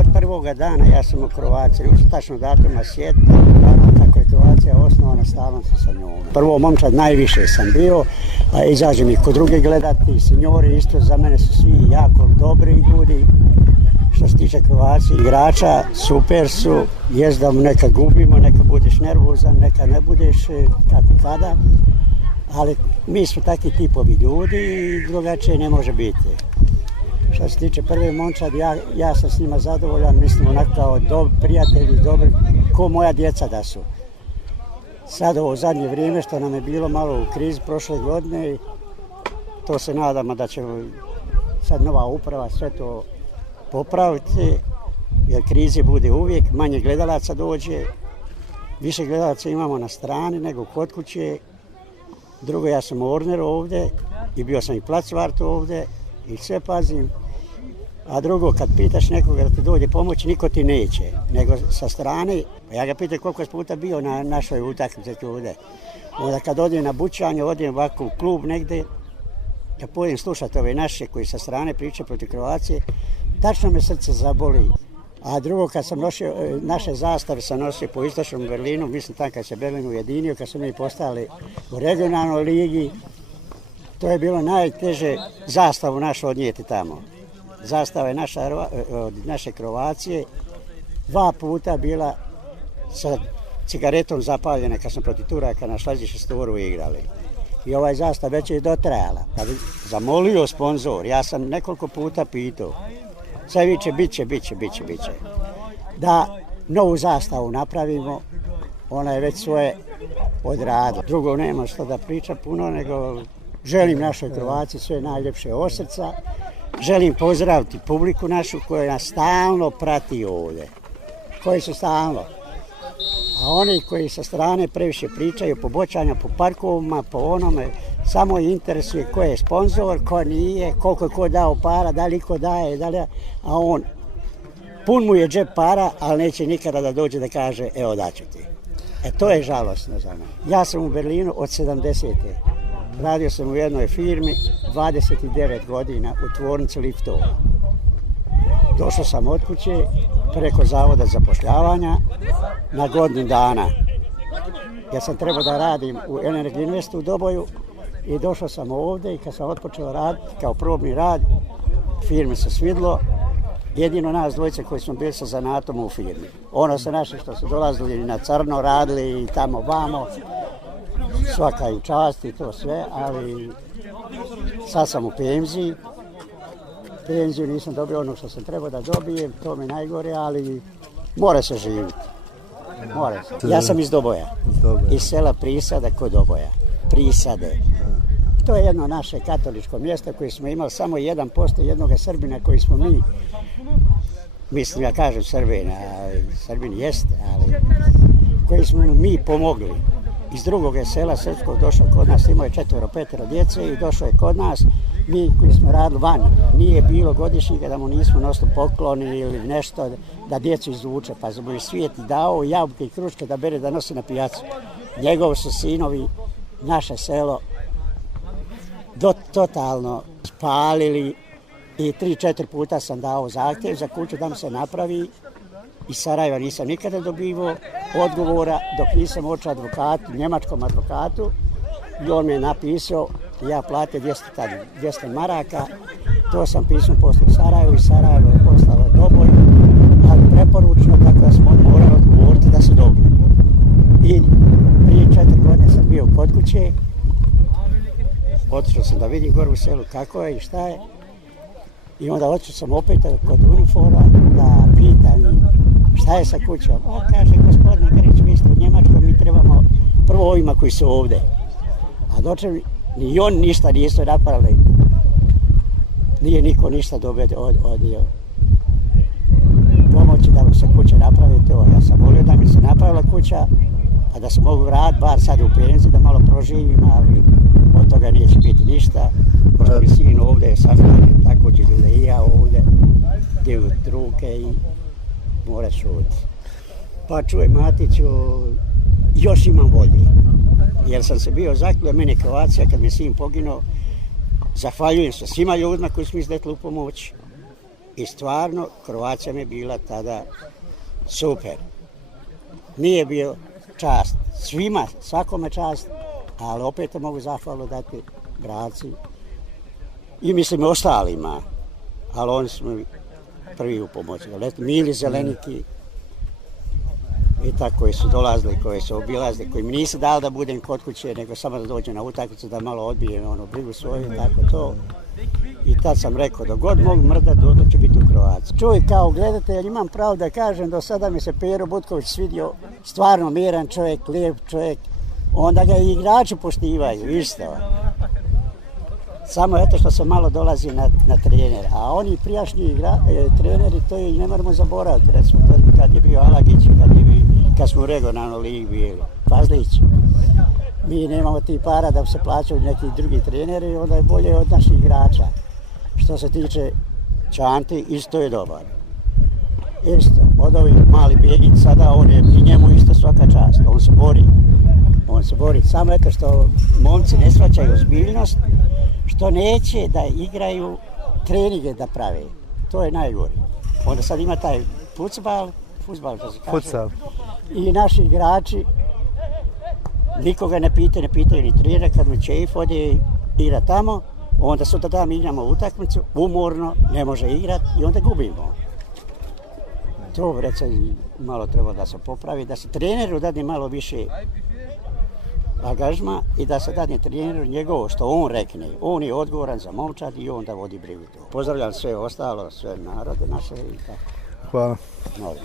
Od prvoga dana ja sam u Kroaciji, ne možem tačno datuma sjetiti, kako je Kroacija osnovana, stalno sam sa njom. Prvo momčad najviše sam bio, a izađem i kod druge gledati, seniori isto, za mene su svi jako dobri ljudi. Što se tiče Kroacije, igrača super su, jest da nekad gubimo, nekad budeš nervozan, nekad ne budeš, kako kada. Ali mi smo takvi tipovi ljudi i drugačije ne može biti. Što se tiče prve momčad, ja sam s njima zadovoljan, mislim onako kao prijatelji, dobri, ko moja djeca da su. Sad ovo zadnje vrijeme što nam je bilo malo u krizi prošle godine, to se nadamo da će sad nova uprava sve to popraviti, jer krize bude uvijek, manje gledalaca dođe, više gledalaca imamo na strani nego kod kuće. Drugo, ja sam orner ovdje i bio sam i placvart ovdje i sve pazim. A drugo, kad pitaš nekoga da ti dođe pomoći, niko ti neće, nego sa strane. Ja ga pitam koliko je puta bio na našoj utakmici ovdje. Onda kad odem na bučanje, odem ovako u klub negdje, da pojedem slušati ove naše koji sa strane pričaju protiv Kroacije, tačno me srce zaboli. A drugo, kad sam nosio, naše zastave sam nosio po istočnom Berlinu, mislim tam kad se Berlin ujedinio, kad su mi postali u regionalnoj ligi, to je bilo najteže zastavu našu odnijeti tamo. Zastava je od naše Kroacije 2 puta bila sa cigaretom zapaljena kad sam protiv Turaka na Šlaziše Storu igrali. I ovaj zastav već je dotrajala. Kad bi zamolio sponzor, ja sam nekoliko puta pitao, sve viče, biće. Da novu zastavu napravimo, ona je već svoje odradila. Drugo, nema što da priča puno, nego želim našoj Kroaciji sve najljepše od srca. Želim pozdraviti publiku našu koja nas stalno prati ovdje. Koji su stalno. A oni koji sa strane previše pričaju po bočanju, po parkovima, po onome, samo interesuje ko je sponzor, ko nije, koliko je ko dao para, da li ko daje, a on pun mu je džep para, ali neće nikada da dođe da kaže evo daću ti. To je žalosno za mene. Ja sam u Berlinu od 70. Radio sam u jednoj firmi 29 godina u tvornici liftova. Došao sam od kuće preko Zavoda za zapošljavanja na godinu dana. Ja sam trebao da radim u Energy Investu u Doboju i došao sam ovdje i kad sam otpočeo raditi kao probni rad, firmi se svidlo, jedino nas dvojice koji smo bili sa zanatom u firmi. Ono se naši što su dolazili na crno, radili i tamo vamo, svaka im čast i to sve, ali sad sam u penziji. Penziju nisam dobio ono što sam trebao da dobijem, to mi najgore, ali mora se živjeti. Mora se. Ja sam iz Doboja, iz sela Prisada kod Doboja. Prisade. To je jedno naše katoličko mjesto koje smo imali samo 1% jednoga Srbina koji smo mi, mislim ja kažem Srbina, Srbin jeste, ali koji smo mi pomogli. Iz drugog je sela srpskog došao kod nas, imao je 4-5 djece i došao je kod nas. Mi koji smo radili van, nije bilo godišnjega da mu nismo nosili pokloni ili nešto da djecu izvuče, pa mu je svijet dao jabuke i kruške da bere da nosi na pijacu. Njegovi su sinovi naše selo totalno spalili i 3-4 puta sam dao zahtjev za kuću da mi se napravi. Iz Sarajeva nisam nikada dobivao odgovora dok nisam otišao advokatu, njemačkom advokatu, i on mi je napisao, ja platio 200 maraka, to sam pisao poslao u Sarajevu i Sarajevo je poslalo Doboj, ali preporučno tako da smo morali odgovoriti da su dobri. I prije 4 godine sam bio kod kuće, otišao sam da vidim gore u selu kako je i šta je, i onda otišao sam opet kod Unifora da pitam šta je sa kućom. A kaže, gospodine Greć, vi ste u Njemačkoj, mi trebamo prvo ovima koji su ovdje. A dočem, ni on ništa nisu napravili. Nije niko ništa dobio od pomoći da mu se kuća napravi. Ja sam volio da mi se napravila kuća, a da se mogu vratiti, bar sad u penziji, da malo proživim, ali od toga neće biti ništa. Pošto mi sin ovdje je sahranjen, tako će da i ja ovdje, divut ruke i mora šuti. Pa čuj, Matiću, još imam volje. Jer sam se bio zaključio, meni je Kroacija, kad mi je sin poginuo, zahvaljujem se svima ljudima koji su mi izdetli u pomoć. I stvarno, Croatia mi je bila tada super. Nije bio čast svima, svakome čast, ali opet mogu zahvalu dati braci i mislim ostalima, ali oni su mi prvi u pomoći. Mili Zeleniki i tako koji su dolazili, koji su obilazili, koji mi nisu dali da budem kod kuće, nego samo da dođem na utakmicu, da malo odbijem brigu svoju, tako to. I tad sam rekao, dok god mogu mrdati, to će biti u Croatia. Čuj, kao gledatelj, imam pravo da kažem, do sada mi se Pero Butković svidio, stvarno miran čovjek, lijep čovjek, onda ga i igrači poštivaju, isto. Samo eto što se malo dolazi na trener, a oni prijašnji treneri, to i ne moramo zaboraviti, recimo kad je bio Alagić, kad smo u regionalnoj ligi bili, Pazlić. Mi nemamo ti para da se plaćaju neki drugi treneri, onda je bolje od naših igrača. Što se tiče Čanti, isto je dobar. Isto, od ovih mali Bjegić sada, i njemu isto svaka čast, on se bori. Samo eto što momci ne shvaćaju ozbiljnost, što neće da igraju treninge da prave. To je najgore. Onda sad ima taj fuzbal, što se kaže. Futsal. I naši igrači nikoga ne pitaju ni trenera, kad mi Čejf ode igra tamo, onda sutra dan igramo utakmicu, umorno, ne može igrati i onda gubimo. To recimo malo treba da se popravi, da se treneru dadne malo više angažma i da se dadne treneru njegovo što on rekne. On je odgovoran za momčad i on da vodi brigu to. Pozdravljam sve ostalo, sve narode naše i tako. Hvala. Molim.